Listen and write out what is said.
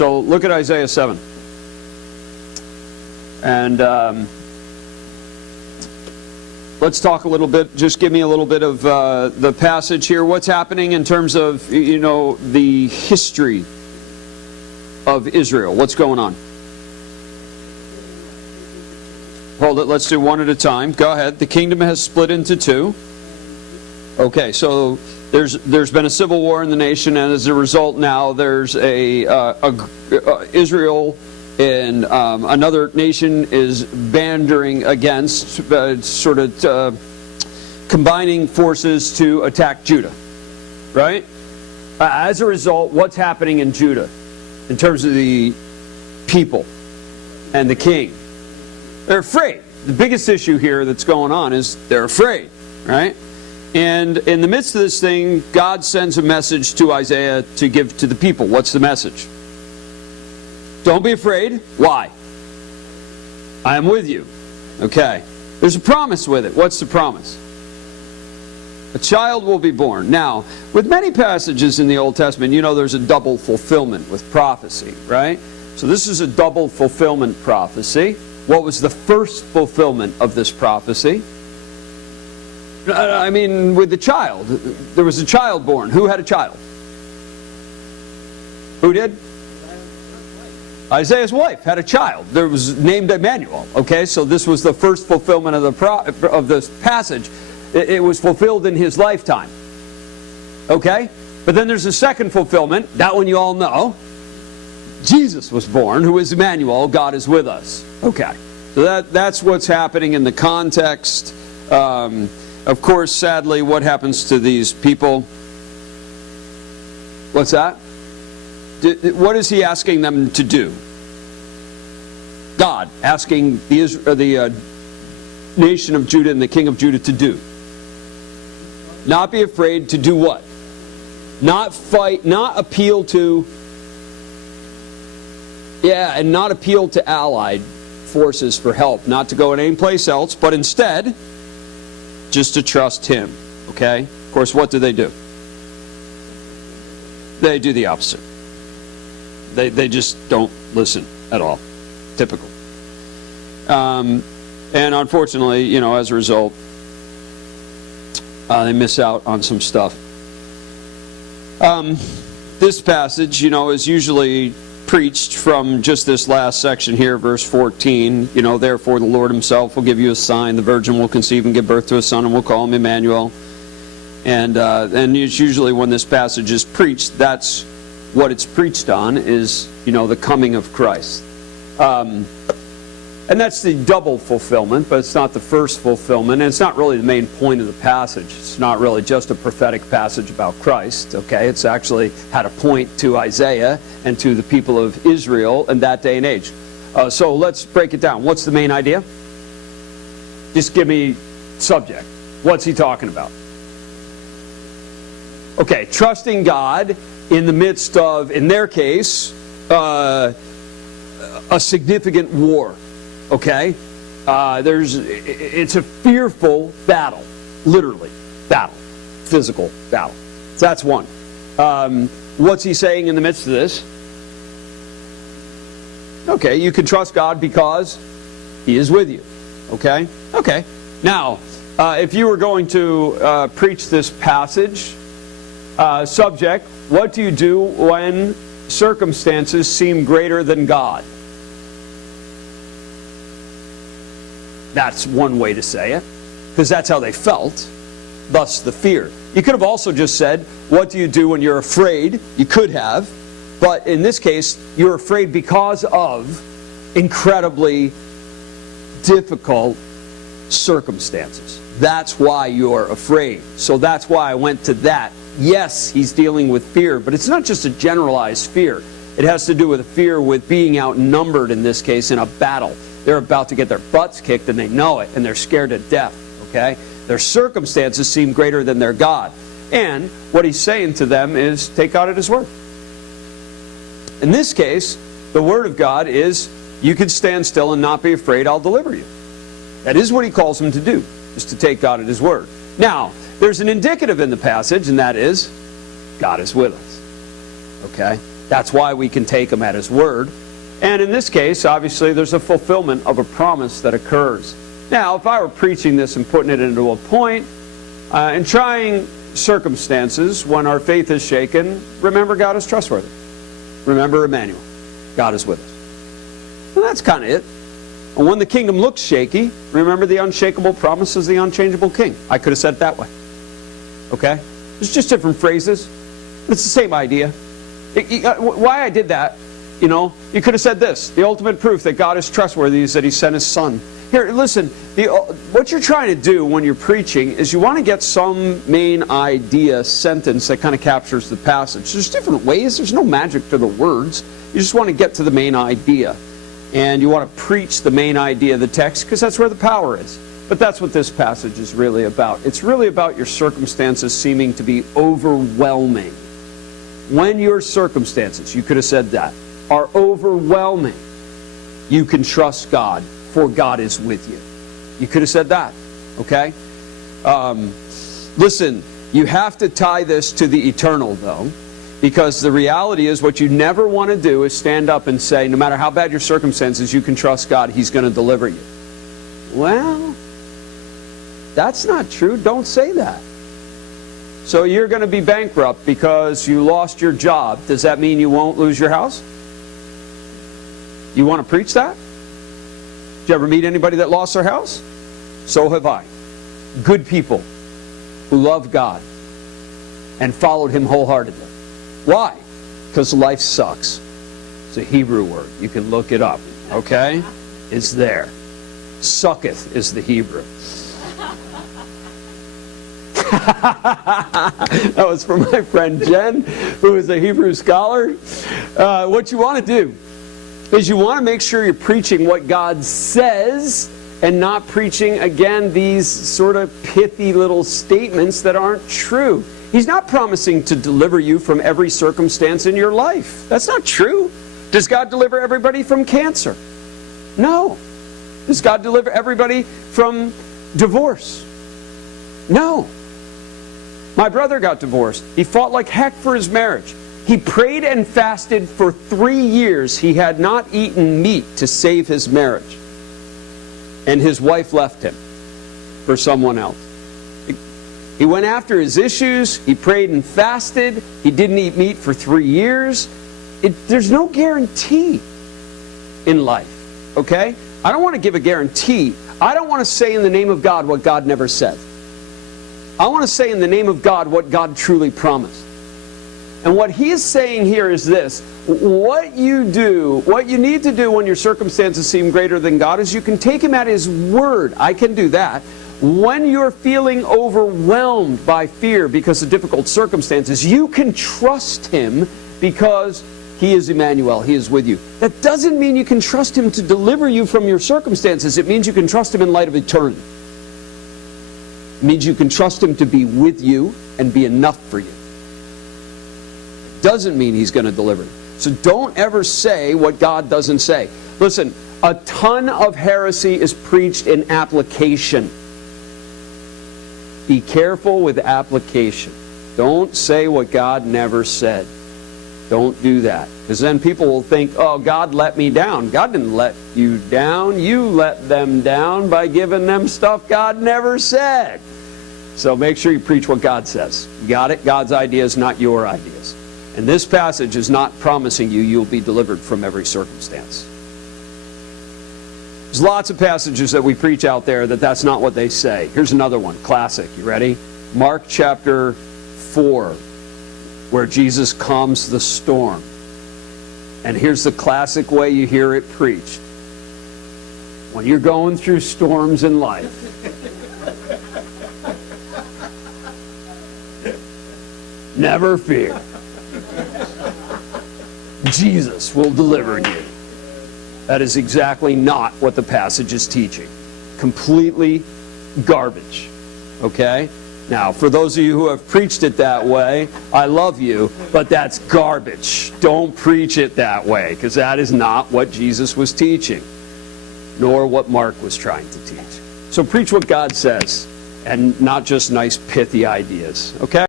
so look at Isaiah 7. And let's talk a little bit, just give me a little bit of the passage here. What's happening in terms of, the history of Israel? What's going on? Hold it, let's do one at a time. Go ahead. The kingdom has split into two. Okay, so there's been a civil war in the nation, and as a result now there's Israel and another nation is bandering against, combining forces to attack Judah, right? As a result, what's happening in Judah in terms of the people and the king? They're afraid. The biggest issue here that's going on is they're afraid, right? And in the midst of this thing, God sends a message to Isaiah to give to the people. What's the message? Don't be afraid. Why? I am with you. Okay. There's a promise with it. What's the promise? A child will be born. Now, with many passages in the Old Testament, there's a double fulfillment with prophecy, right? So this is a double fulfillment prophecy. What was the first fulfillment of this prophecy? With the child. There was a child born. Who had a child? Who did? Isaiah's wife had a child. There was named Emmanuel. Okay, so this was the first fulfillment of this passage. It was fulfilled in his lifetime. Okay, but then there's a second fulfillment. That one you all know. Jesus was born, who is Emmanuel. God is with us. Okay, so that's what's happening in the context. Of course, sadly, what happens to these people? What's that? What is he asking them to do? God asking the nation of Judah and the king of Judah to do. Not be afraid. To do what? Not fight, not appeal to, and not appeal to allied forces for help. Not to go in any place else, but instead, just to trust him. Okay? Of course, what do? They do the opposite. They just don't listen at all. Typical. And unfortunately, as a result, they miss out on some stuff. This passage, is usually preached from just this last section here, verse 14. Therefore the Lord himself will give you a sign. The virgin will conceive and give birth to a son, and will call him Emmanuel. And it's usually when this passage is preached, that's what it's preached on, is, the coming of Christ. And that's the double fulfillment, but it's not the first fulfillment, and it's not really the main point of the passage. It's not really just a prophetic passage about Christ, okay? It's actually had a point to Isaiah and to the people of Israel in that day and age. So let's break it down. What's the main idea? Just give me subject. What's he talking about? Okay, trusting God in the midst of, in their case, a significant war. Okay? It's a fearful battle. Literally. Battle. Physical battle. So that's one. What's he saying in the midst of this? Okay, you can trust God because he is with you. Okay? Okay. Now, if you were going to preach this passage, subject, what do you do when circumstances seem greater than God? That's one way to say it, because that's how they felt, thus the fear. You could have also just said, what do you do when you're afraid? You could have, but in this case, you're afraid because of incredibly difficult circumstances. That's why you're afraid. So that's why I went to that. Yes, he's dealing with fear, but it's not just a generalized fear. It has to do with a fear with being outnumbered, in this case, in a battle. They're about to get their butts kicked, and they know it, and they're scared to death, okay? Their circumstances seem greater than their God. And what he's saying to them is, take God at his word. In this case, the word of God is, you can stand still and not be afraid, I'll deliver you. That is what he calls them to do, is to take God at his word. Now, there's an indicative in the passage, and that is, God is with us. Okay? That's why we can take him at his word. And in this case, obviously, there's a fulfillment of a promise that occurs. Now, if I were preaching this and putting it into a point, and trying circumstances when our faith is shaken, remember God is trustworthy. Remember Emmanuel. God is with us. And that's kind of it. And when the kingdom looks shaky, remember the unshakable promises of the unchangeable king. I could have said it that way. Okay? It's just different phrases. It's the same idea. Why I did that, you could have said this. The ultimate proof that God is trustworthy is that he sent his son. Here, listen, what you're trying to do when you're preaching is you want to get some main idea, sentence that kind of captures the passage. There's different ways. There's no magic to the words. You just want to get to the main idea. And you want to preach the main idea of the text because that's where the power is. But that's what this passage is really about. It's really about your circumstances seeming to be overwhelming. When your circumstances, you could have said that, are overwhelming, you can trust God, for God is with you. You could have said that, okay? Listen, you have to tie this to the eternal, though, because the reality is what you never want to do is stand up and say, no matter how bad your circumstances, you can trust God, he's going to deliver you. Well, that's not true. Don't say that. So you're going to be bankrupt because you lost your job. Does that mean you won't lose your house? You want to preach that? Did you ever meet anybody that lost their house? So have I. Good people who loved God and followed him wholeheartedly. Why? Because life sucks. It's a Hebrew word. You can look it up. Okay? It's there. Sucketh is the Hebrew. That was from my friend Jen, who is a Hebrew scholar. What you want to do is you want to make sure you're preaching what God says and not preaching, again, these sort of pithy little statements that aren't true. He's not promising to deliver you from every circumstance in your life. That's not true. Does God deliver everybody from cancer? No. Does God deliver everybody from divorce? No. My brother got divorced. He fought like heck for his marriage. He prayed and fasted for 3 years. He had not eaten meat to save his marriage. And his wife left him for someone else. He went after his issues. He prayed and fasted. He didn't eat meat for 3 years. There's no guarantee in life, okay? I don't want to give a guarantee. I don't want to say in the name of God what God never said. I want to say in the name of God what God truly promised. And what he is saying here is this. What you need to do when your circumstances seem greater than God is you can take him at his word. I can do that. When you're feeling overwhelmed by fear because of difficult circumstances, you can trust him because he is Emmanuel. He is with you. That doesn't mean you can trust him to deliver you from your circumstances. It means you can trust him in light of eternity. It means you can trust him to be with you and be enough for you. It doesn't mean he's going to deliver you. So don't ever say what God doesn't say. Listen, a ton of heresy is preached in application. Be careful with application. Don't say what God never said. Don't do that. Because then people will think, oh, God let me down. God didn't let you down. You let them down by giving them stuff God never said. So make sure you preach what God says. You got it? God's ideas, not your ideas. And this passage is not promising you you'll be delivered from every circumstance. There's lots of passages that we preach out there that's not what they say. Here's another one, classic. You ready? Mark chapter 4, where Jesus calms the storm. And here's the classic way you hear it preached. When you're going through storms in life, never fear. Jesus will deliver you. That is exactly not what the passage is teaching. Completely garbage. Okay? Now, for those of you who have preached it that way, I love you, but that's garbage. Don't preach it that way, because that is not what Jesus was teaching, nor what Mark was trying to teach. So preach what God says, and not just nice, pithy ideas. Okay?